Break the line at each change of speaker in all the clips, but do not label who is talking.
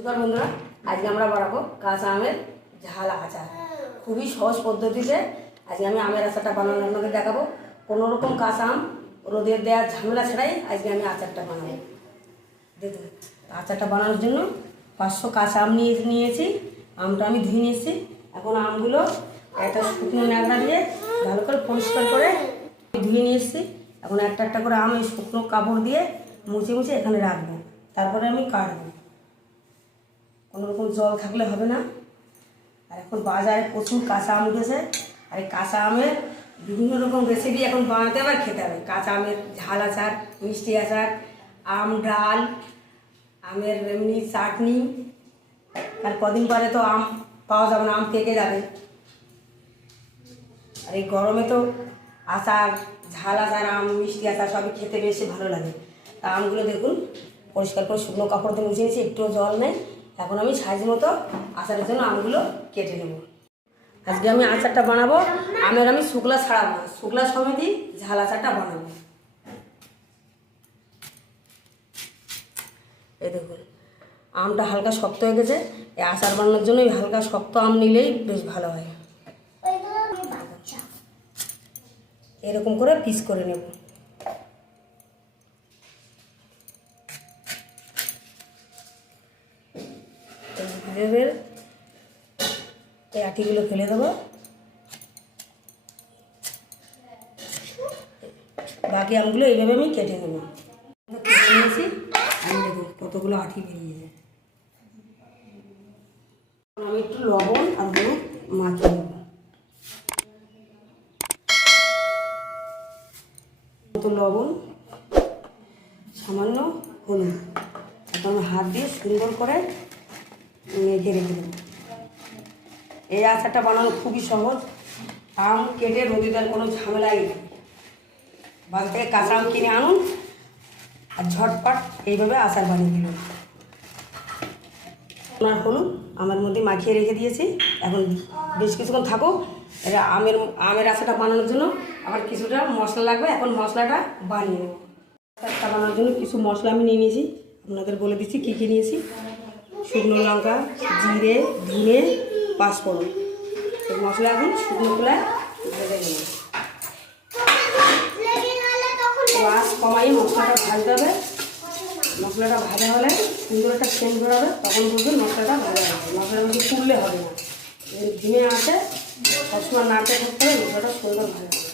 নমস্কার বন্ধুরা, আজকে আমরা বানাবো কাঁচা আমের ঝাল আচার। খুবই সহজ পদ্ধতিতে আজকে আমি আমের আচারটা বানানো আপনাকে দেখাবো। কোনো রকম কাঁচা আম রোদের দেওয়ার ঝামেলা ছাড়াই আজকে আমি আচারটা বানাবো। দেখুন, আচারটা বানানোর জন্য পাঁচশো কাঁচা আম নিয়ে নিয়েছি। আমটা আমি ধুয়ে নিয়েছি। এখন আমগুলো একটা শুকনো ন্যাকড়া দিয়ে ভালো করে পরিষ্কার করে ধুয়ে নিয়ে এসেছি এখন একটা একটা করে আম শুকনো কাপড় দিয়ে মুছে মুছে এখানে রাখব। তারপরে আমি কাটবো। কোনো রকম জল থাকলে হবে না। আর এখন বাজারে প্রচুর কাঁচা আম উঠেছে। আর এই কাঁচা আমের বিভিন্ন রকম রেসিপি এখন বানাতে হবে আর খেতে হবে। কাঁচা আমের ঝাল আচার, মিষ্টি আচার, আম ডাল, আমের এমনি চাটনি। আর কদিন পরে তো আম পাওয়া যাবে না, আম পেকে যাবে। আর এই গরমে তো আচার, ঝাল আচার, আম, মিষ্টি আচার সবই খেতে বেশি ভালো লাগে। তা আমগুলো দেখুন, পরিষ্কার করে শুকনো কাপড় দিয়ে মুছে নিয়েছি, একটুও জল নেই। এখন আমি সাইজ মতো আচারের জন্য আমগুলো কেটে নেব। আজকে আমি আচারটা বানাবো। আমের আমি শুকলা ছাড়াবো না শুকলা সমেতই ঝাল আচারটা বানাবো। এই দেখুন আমটা হালকা শক্ত হয়ে গেছে। এই আচার বানানোর জন্য হালকা শক্ত আম নিলেই বেশ ভালো হয়। এরকম করে পিস করে নেব। ভেবে এই আটিগুলো ফেলে দেবো। বাকি আমগুলো এইভাবে আমি কেটে কেটে নিয়েছি আমি দেখুন কতগুলো আঠি বেরিয়েছে। আমি একটু লবণ আর হলুদ মাখিয়ে নেব। মতো লবণ, সামান্য হলুদ। এখন হাত দিয়ে সুন্দর করে মেখে রেখে এই আচারটা বানানো খুবই সহজ। আম কেটে রোদে দেওয়ার কোনো ঝামেলাই নেই। বাজার থেকে কাঁচা আম কিনে আনুন আর ঝটপট এইভাবে আচার বানিয়ে দিল আপনার হলুদ আমার মধ্যে মাখিয়ে রেখে দিয়েছি। এখন বেশ কিছুক্ষণ থাকুক। এটা আমের আমের আচারটা বানানোর জন্য আবার কিছুটা মশলা লাগবে। এখন মশলাটা বানিয়ে নেব আচারটা বানানোর জন্য কিছু মশলা আমি নিয়ে নিয়েছি। আপনাদের বলে দিচ্ছি কী কী নিয়েছি। শুকনো লঙ্কা, জিরে, ধনে, পাঁচফোড়ন। এই মশলা এখন শুকনো খোলায় ভেজে নেব। কমাই মশলাটা ভাজতে হবে। মশলাটা ভাজা হলে সুন্দর একটা সেন্ট বেরোবে তখন বুঝবেন মশলাটা ভাজা হবে। মশলার মধ্যে তুললে হবে না। ধিমে আছে, সবসময় নাড়তে থাকতে হবে, মশলাটা সুন্দর ভাজা হবে।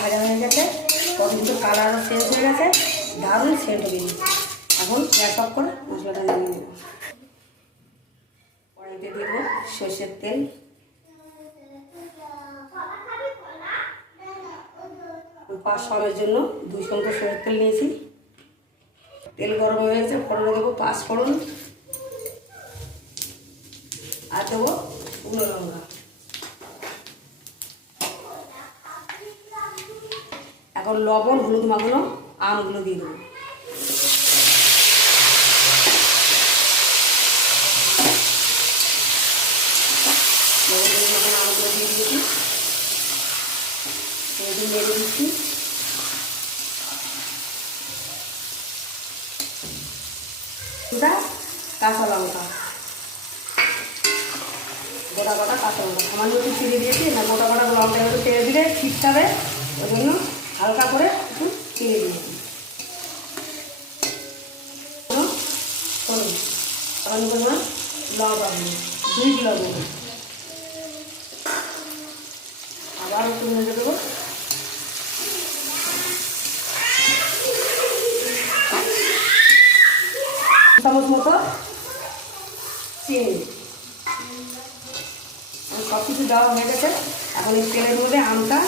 ভাজা হয়ে গেছে কত কিন্তু কালারও চেঞ্জ হয়ে গেছে, দারুণ সেন্ট বেরিয়েছে এখন গ্যাস অফ করে মশলাটা নামিয়ে নেব কড়াইতে দেবো সর্ষের তেল। পাঁচ সমের জন্য দুই চামচ সরষের তেল নিয়েছি। তেল গরম হয়ে গেছে, ফোড়নে দেবো পাঁচ ফোড়ন। আর দেবো শুকনো লঙ্কা। এখন লবণ, হলুদ মাখানো আমগুলো দিয়ে দেবো লবণ হলুদ মাখানো আমগুলো দিয়ে দিয়েছি একটু নেড়ে দিচ্ছি দুটা কাঁচা লঙ্কা। গোটা গোটা কাঁচা লঙ্কা। সামান্য একটু চিড়ে দিয়েছি না গোটা গোটা লঙ্কা একটু তেল দিলে হবে ওই জন্য হালকা করে একটু চিড়ে দিয়েছি হলুদ সামান্য পরিমাণ লঙ্কা দিই দুই কিলো দেবো আবার একটু নেড়ে দেবো চামচ মতো? চিনি। সব কিছু দেওয়া হয়ে গেছে। এখন এই তেলের মধ্যে আমটা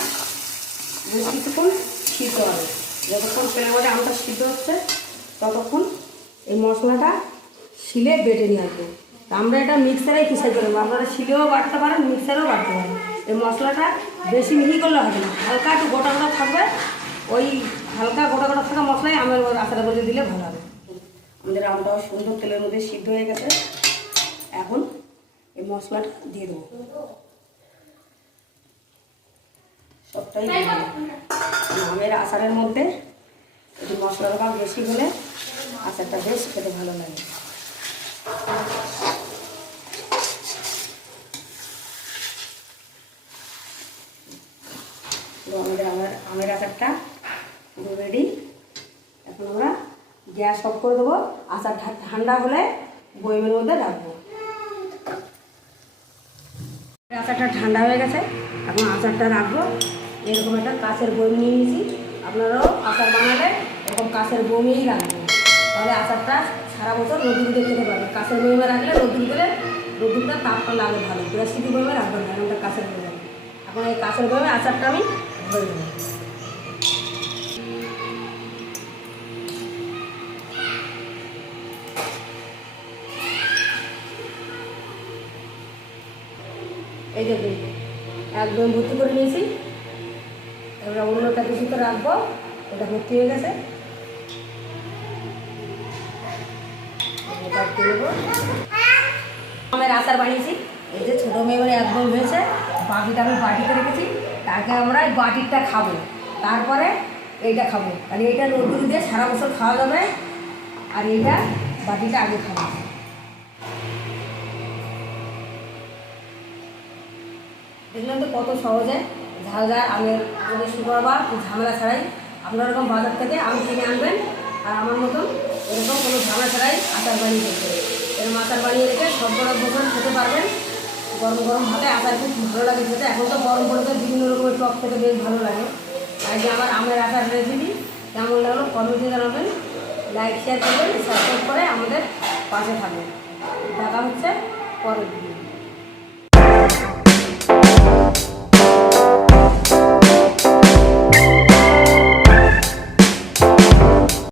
বেশ কিছুক্ষণ সিদ্ধ হবে। যতক্ষণ তেলের মধ্যে আমটা সিদ্ধ হচ্ছে, ততক্ষণ এই মশলাটা শিলে বেটে নিয়ে আসবে। আমরা এটা মিক্সারেই পিসাই করব। আপনারা শিলেও বাটতে পারেন মিক্সারেও বাটতে পারেন। এই মশলাটা বেশি মিহি করলে হবে না। হালকা একটু গোটা গোটা থাকবে। ওই হালকা গোটা গোটা থাকা মশলাই আমের আচারের মধ্যে দিলে ভালো হবে। আমাদের আমটাও সুন্দর তেলের মধ্যে সিদ্ধ হয়ে গেছে। এখন এই মশলাটা দিয়ে দেবো। সবটাই আমের আচারের মধ্যে একটু মশলার ভাগ বেশি হলে আচারটা বেশ খেতে ভালো লাগে। আমাদের আমের আচারটা গ্যাস অফ করে দেবো, আচার ঠান্ডা হলে বইমের মধ্যে রাখব। আচারটা ঠান্ডা হয়ে গেছে, এখন আচারটা রাখব। এরকম একটা কাঁচের বই নিয়ে নিয়েছি। আপনারাও আচার বানালে এরকম কাঁচের বইমেই রাখবেন। তাহলে আচারটা সারা বছর রোদুর দিয়ে খেতে পারবে কাঁচের বইমে রাখলে রোদুর দিলে রোদুরটা তাপটা লাগে ভালো। প্লাস্টিকের বইমে রাখবেন না কাঁচের বইমে এখন এই কাঁচের বইমে আচারটা আমি ধরে দেবো এই দেখুন একদম ভর্তি করে নিয়েছি। এবার অন্যটা কিছুতে রাখব। এটা ভর্তি হয়ে গেছে। আমের আচার বানিয়েছি। এই যে ছোটো মেয়ে মানে একদম হয়েছে। বাকিটা আমি বাটিতে রেখেছি। তাকে আমরা বাটিরটা খাব। তারপরে এইটা খাব। আর এইটা রোদ্দুর দিয়ে সারা বছর খাওয়া যাবে। আর এইটা বাটিটা আগে খাব। দেখলেন তো কত সহজে ঝালদার আমের মানে সুগার বা ঝামেলা ছাড়াই। আপনার এরকম বাজার থেকে আম কিনে আনবেন আর আমার মতন এরকম কোনো ঝামেলা ছাড়াই আচার বানিয়ে রেখে এরকম আচার বানিয়ে রেখে সব বড় বছর খেতে পারবেন। গরম গরম ভাতে আচার খুব ভালো লাগে খেতে। এখন তো গরম পড়ে বিভিন্ন রকমের টক খেতে বেশ ভালো লাগে। আর যে আমার আমের আচার রেসিপি কেমন লাগল কমেন্টে জানাবেন। লাইক শেয়ার করবেন সাবস্ক্রাইব করে আমাদের পাশে থাকবেন। দেখা হচ্ছে পরের দিন